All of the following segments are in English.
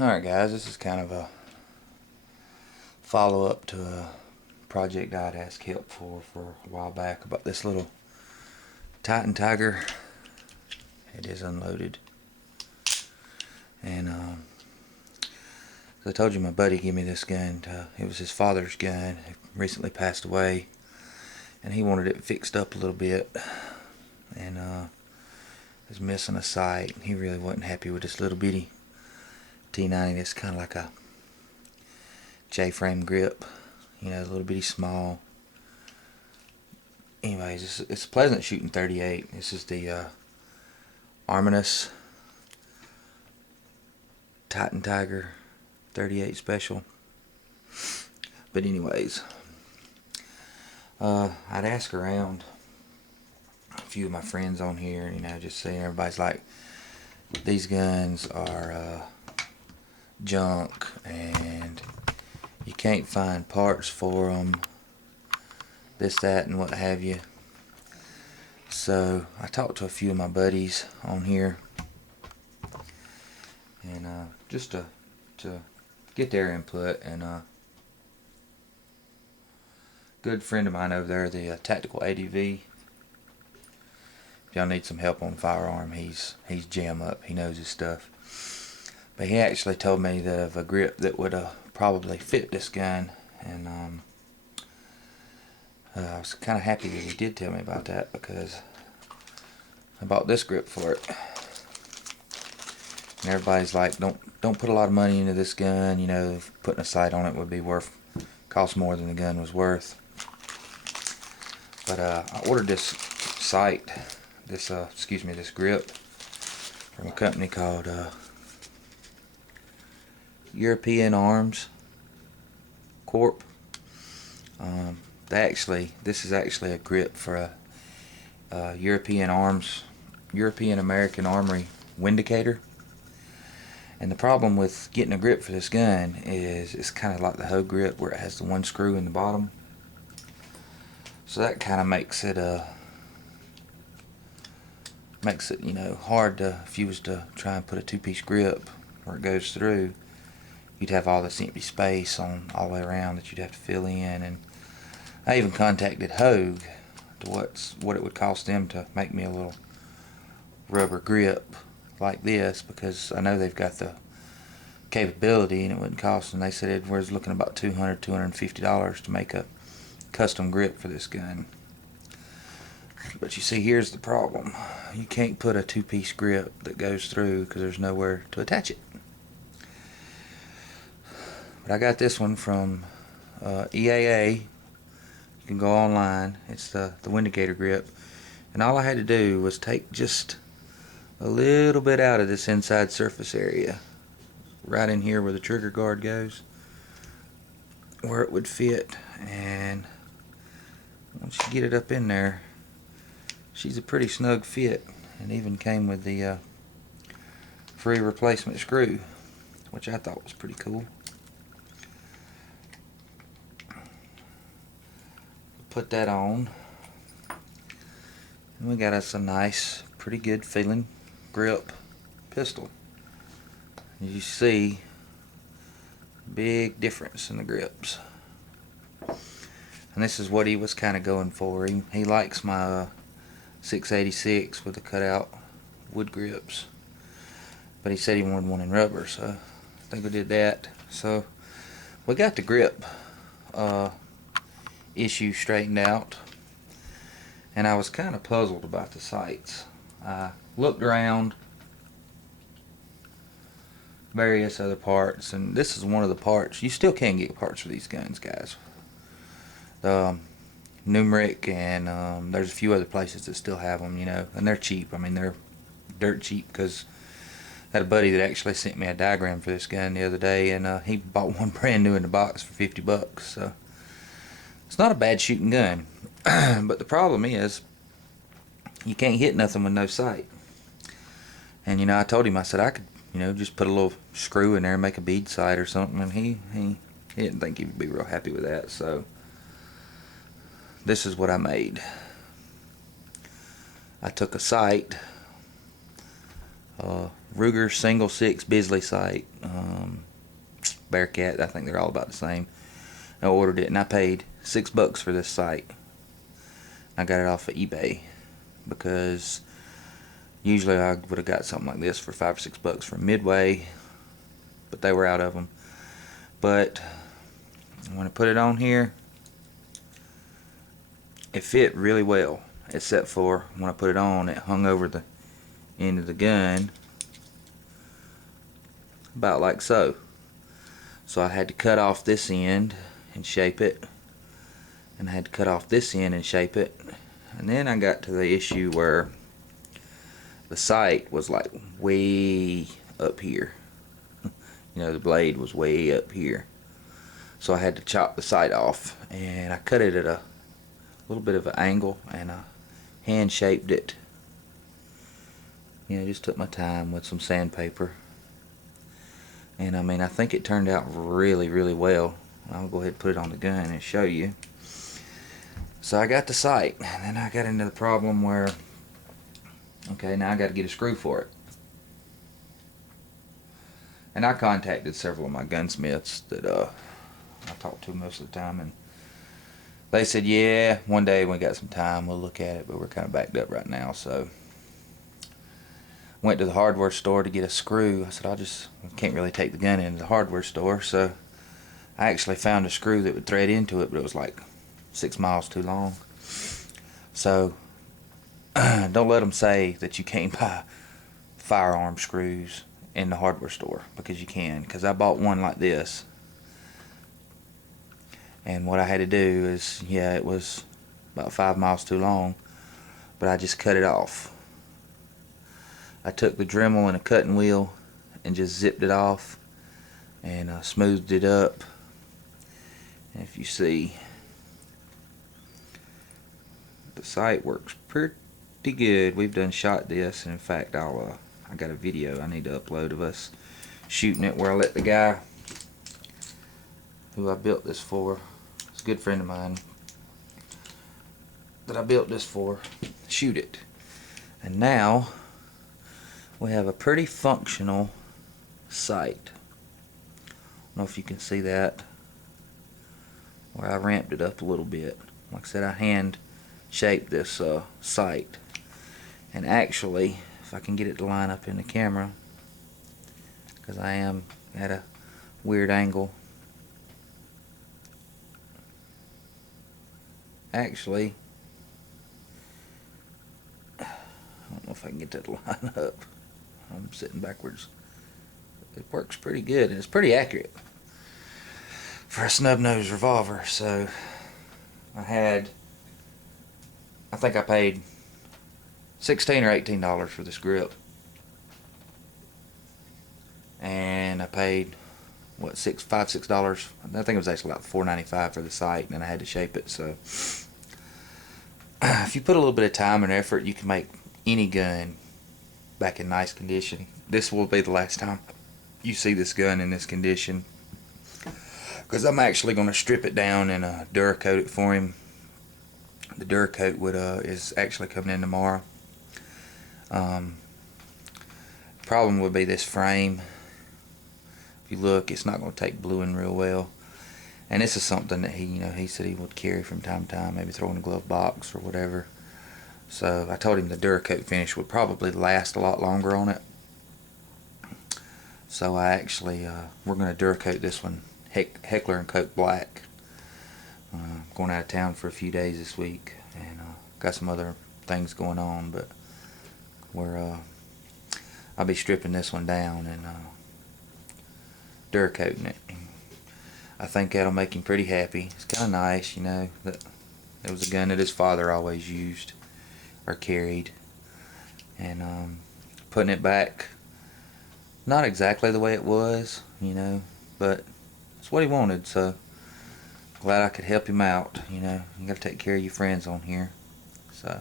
Alright guys, this is kind of a follow-up to a project I'd asked help for a while back about this little Titan Tiger. It is unloaded. And as I told you, my buddy gave me this gun. It was his father's gun. He recently passed away. And he wanted it fixed up a little bit. And was missing a sight. He really wasn't happy with this little bitty T90. It's kind of like a J-frame grip, you know, a little bitty small. Anyways, it's pleasant shooting 38. This is the Arminus Titan Tiger 38 special. But anyways, I'd ask around a few of my friends on here, you know, just saying, everybody's like, these guns are junk and you can't find parts for them, this, that, and what have you. So I talked to a few of my buddies on here, and just to get their input. And good friend of mine over there, the Tactical ADV. If y'all need some help on firearm, he's jam up. He knows his stuff. But he actually told me that of a grip that would probably fit this gun, and I was kind of happy that he did tell me about that, because I bought this grip for it. And everybody's like, don't put a lot of money into this gun, you know, putting a sight on it would be cost more than the gun was worth. But I ordered this sight, this grip from a company called European Arms Corp. This is actually a grip for a European American Armory Windicator. And the problem with getting a grip for this gun is it's kind of like the hoe grip, where it has the one screw in the bottom. So that kind of makes it you know, hard to, if you was to try and put a two-piece grip where it goes through, you'd have all this empty space on all the way around that you'd have to fill in. And I even contacted Hogue to what it would cost them to make me a little rubber grip like this, because I know they've got the capability and it wouldn't cost them. They said it was looking about $250 to make a custom grip for this gun. But you see, here's the problem. You can't put a two-piece grip that goes through because there's nowhere to attach it. But I got this one from EAA. You can go online. It's the Windicator grip. And all I had to do was take just a little bit out of this inside surface area, right in here where the trigger guard goes, where it would fit. And once you get it up in there, she's a pretty snug fit, and even came with the free replacement screw, which I thought was pretty cool. Put that on, and we got us a nice, pretty good feeling grip pistol. As you see, big difference in the grips. And this is what he was kind of going for. He likes my 686 with the cutout wood grips, but he said he wanted one in rubber, so I think we did that. So we got the grip issue straightened out, and I was kind of puzzled about the sights. I looked around various other parts, and this is one of the parts. You still can get parts for these guns, guys. Numeric, and there's a few other places that still have them, you know, and they're cheap. I mean, they're dirt cheap, because I had a buddy that actually sent me a diagram for this gun the other day, and he bought one brand new in the box for $50. So it's not a bad shooting gun. But the problem is, you can't hit nothing with no sight. And you know, I told him, I said I could, you know, just put a little screw in there and make a bead sight or something, and he didn't think he would be real happy with that. So this is what I made. I took a sight, Ruger single 6 Bisley sight, Bearcat. I think they're all about the same. I ordered it, and I paid $6 for this sight. I got it off of eBay, because usually I would have got something like this for $5 or $6 from Midway, but they were out of them. But when I put it on here, it fit really well, except for when I put it on, it hung over the end of the gun about like so. So I had to cut off this end and shape it, and I had to cut off this end and shape it. And then I got to the issue where the sight was like way up here. You know, the blade was way up here. So I had to chop the sight off, and I cut it at a little bit of an angle, and I hand shaped it. You know, just took my time with some sandpaper. And I mean, I think it turned out really, really well. I'll go ahead and put it on the gun and show you. So I got the sight, and then I got into the problem where, okay, now I got to get a screw for it. And I contacted several of my gunsmiths that I talked to most of the time, and they said, yeah, one day when we got some time, we'll look at it, but we're kind of backed up right now. So went to the hardware store to get a screw. I said, I can't really take the gun into the hardware store. So I actually found a screw that would thread into it, but it was like 6 miles too long. So don't let them say that you can't buy firearm screws in the hardware store, because you can. Because I bought one like this, and what I had to do is, yeah, it was about 5 miles too long, but I just cut it off. I took the Dremel and a cutting wheel and just zipped it off and smoothed it up. And if you see, the sight works pretty good. We've done shot this, and in fact, I got a video I need to upload of us shooting it, where I let the guy who I built this for, it's a good friend of mine that I built this for, shoot it. And now we have a pretty functional sight. I don't know if you can see that, where I ramped it up a little bit. Like I said, I hand shaped this sight, and actually, if I can get it to line up in the camera, because I am at a weird angle. Actually, I don't know if I can get that to line up. I'm sitting backwards. It works pretty good, and it's pretty accurate for a snub-nosed revolver. So I think I paid $16 or $18 for this grip, and I paid what, $6. I think it was actually about $4.95 for the sight, and then I had to shape it. So if you put a little bit of time and effort, you can make any gun back in nice condition. This will be the last time you see this gun in this condition, because I'm actually going to strip it down and Duracoat it for him. The Duracoat is actually coming in tomorrow. Problem would be this frame. If you look, it's not going to take bluing real well, and this is something that he said he would carry from time to time, maybe throw in a glove box or whatever. So I told him the Duracoat finish would probably last a lot longer on it. So I actually we're going to Duracoat this one Heckler and Koch black. Going out of town for a few days this week, and got some other things going on, but I'll be stripping this one down and Duracoating it. I think that'll make him pretty happy. It's kind of nice, that it was a gun that his father always used or carried, and putting it back not exactly the way it was, but it's what he wanted. So glad I could help him out. You got to take care of your friends on here. So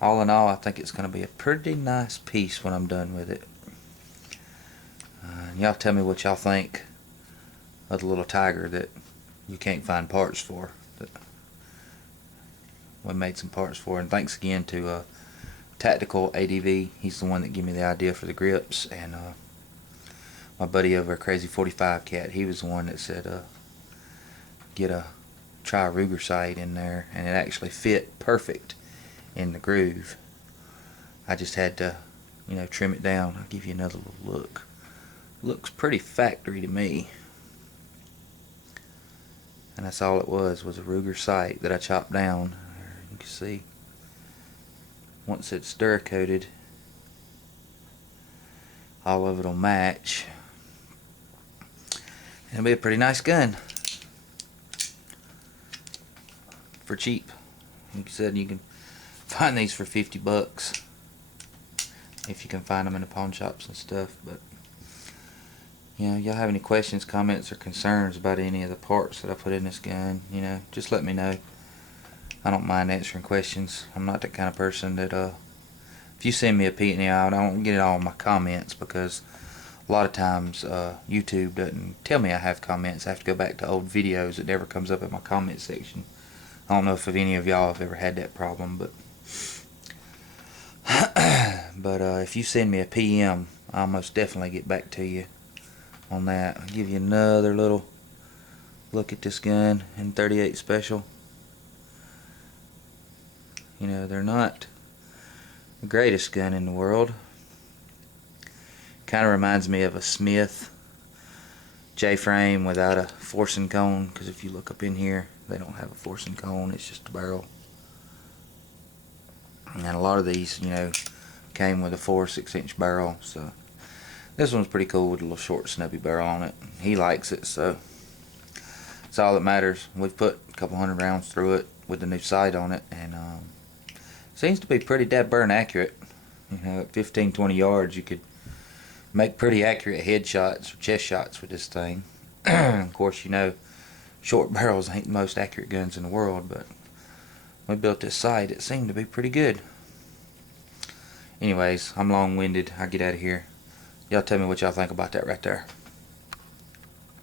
all in all, I think it's going to be a pretty nice piece when I'm done with it. Y'all tell me what y'all think of the little Tiger that you can't find parts for, that we made some parts for. And thanks again to Tactical ADV. He's the one that gave me the idea for the grips, and my buddy over at Crazy 45 Cat, he was the one that said try a Ruger sight in there, and it actually fit perfect in the groove. I just had to, trim it down. I'll give you another little look. Looks pretty factory to me. And that's all it was a Ruger sight that I chopped down. You can see, once it's stir coated, all of it will match. It'll be a pretty nice gun for cheap. Like I said, you can find these for 50 bucks if you can find them in the pawn shops and stuff. But y'all have any questions, comments, or concerns about any of the parts that I put in this gun, just let me know. I don't mind answering questions. I'm not that kind of person that if you send me a P&E, I don't get it all in my comments, because a lot of times YouTube doesn't tell me I have comments. I have to go back to old videos. It never comes up in my comment section. I don't know if any of y'all have ever had that problem, but if you send me a PM, I'll most definitely get back to you on that. I'll give you another little look at this gun in 38 Special. They're not the greatest gun in the world. Kind of reminds me of a Smith J-frame without a forcing cone, because if you look up in here, they don't have a forcing cone. It's just a barrel. And a lot of these, came with a 4 6-inch barrel. So this one's pretty cool with a little short snubby barrel on it. He likes it, so that's all that matters. We've put a couple hundred rounds through it with the new sight on it, and seems to be pretty dead burn accurate. At 15-20 yards, you could make pretty accurate headshots or chest shots with this thing. Of course, short barrels ain't the most accurate guns in the world, but we built this sight, it seemed to be pretty good. Anyways, I'm long-winded. I'll get out of here. Y'all tell me what y'all think about that right there.